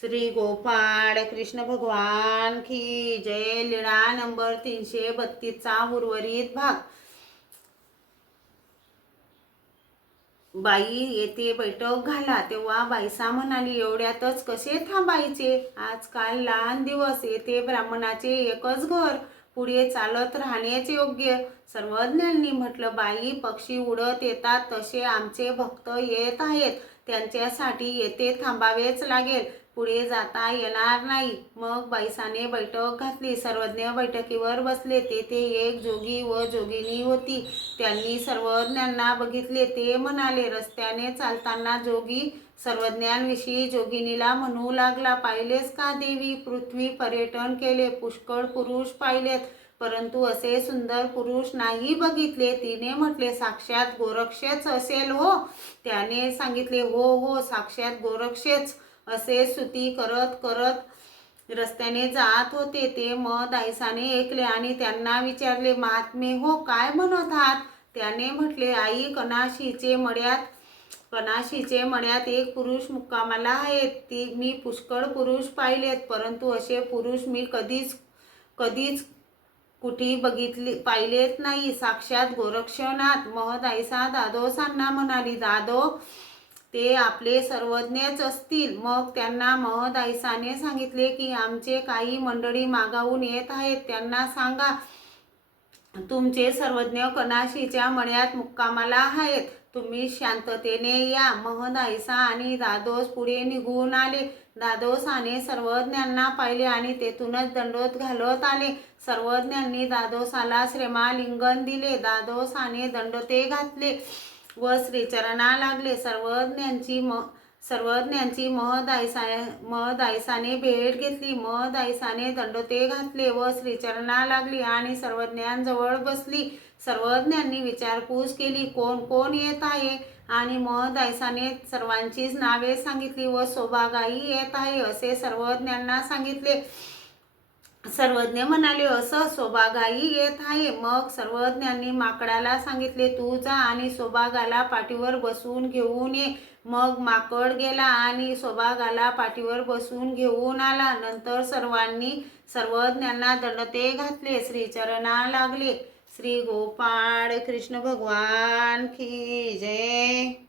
श्री गोपाळ कृष्ण भगवान की जय। लीळा नंबर 332 चा उर्वरित भाग। बाई येथे बैठक घाला। तेव्हा बाईसा म्हणाली, एवढ्यातच कसे थांबायचे? आजकाल लहान दिवस, येथे ब्राह्मणाचे एकच घर, पुढे चालत राहण्याचे योग्य। सर्वज्ञांनी म्हटलं, बाई पक्षी उडत येतात तसे आमचे भक्त येत आहेत, त्यांच्यासाठी येथे थांबावेच लागेल, पुढे जाता येणार नाही। मग बाईसाने बैठक घातली। सर्वज्ञ बैठकीवर बसले। तेथे एक जोगी व जोगिनी होती। त्यांनी सर्वज्ञांना बघितले। ते म्हणाले, रस्त्याने चालताना जोगी सर्वज्ञांविषयी जोगिनीला म्हणू लागला, पाहिलेस का देवी, पृथ्वी पर्यटन केले, पुष्कळ पुरुष पाहिलेत, परंतु असे सुंदर पुरुष नाही बघितले। तिने म्हटले, साक्षात गोरक्षच असेल हो? त्याने सांगितले, हो हो, साक्षात गोरक्षच, असे स्तुती करत करत रस्त्याने जात होते। ते दायसाने ऐकले आणि त्यांना विचारले, महात्मे हो, काय म्हणत आहात? त्याने म्हटले, आई, कणाशीचे मळ्यात एक पुरुष मुक्कामाला आहेत। मी पुष्कळ पुरुष पाहिलेत, परंतु असे पुरुष मी कधीच कुठे पाहिलेत नाही, साक्षात गोरक्षनाथ। महदायसा दादोसांना म्हणाली, दादो, ते आपले सर्वज्ञच असतील। मग त्यांना महदायसाने सांगितले की आमचे काही मंडळी मागाहून येत आहेत, त्यांना सांगा, तुमचे सर्वज्ञ कणाशीच्या मळ्यात मुक्कामाला आहेत, तुम्ही शांततेने या। महदायसा आणि दादोस पुढे निघून आले। दादोसाने सर्वज्ञांना पाहिले आणि तेथूनच दंडोत घालत आले। सर्वज्ञांनी दादोसाला श्रीमालिंगन दिले। दादोसाने दंडोते घातले व श्रीचरणा लागले। सर्वज्ञांची महदायसाने भेट घेतली। महदायसाने दंडोते घातले व श्रीचरणा लागली आणि सर्वज्ञांजवळ बसली। सर्वज्ञांनी विचारपूस केली, कोण कोण येत आहे? आणि महदायसाने सर्वांचीच नावे सांगितली व सौभागाई येत आहे असे सर्वज्ञांना सांगितले। सर्वज्ञ म्हणाले, असं, सौभागाई येत आहे? मग सर्वज्ञांनी माकडाला सांगितले, तू जा आणि सौभागाला पाठीवर बसवून घेऊन ये। मग माकड गेला आणि सौभागाला पाठीवर बसवून घेऊन आला। नंतर सर्वांनी सर्वज्ञांना दंडोते घातले, श्रीचरणा लागले। श्री गोपाळ कृष्ण भगवान की जय।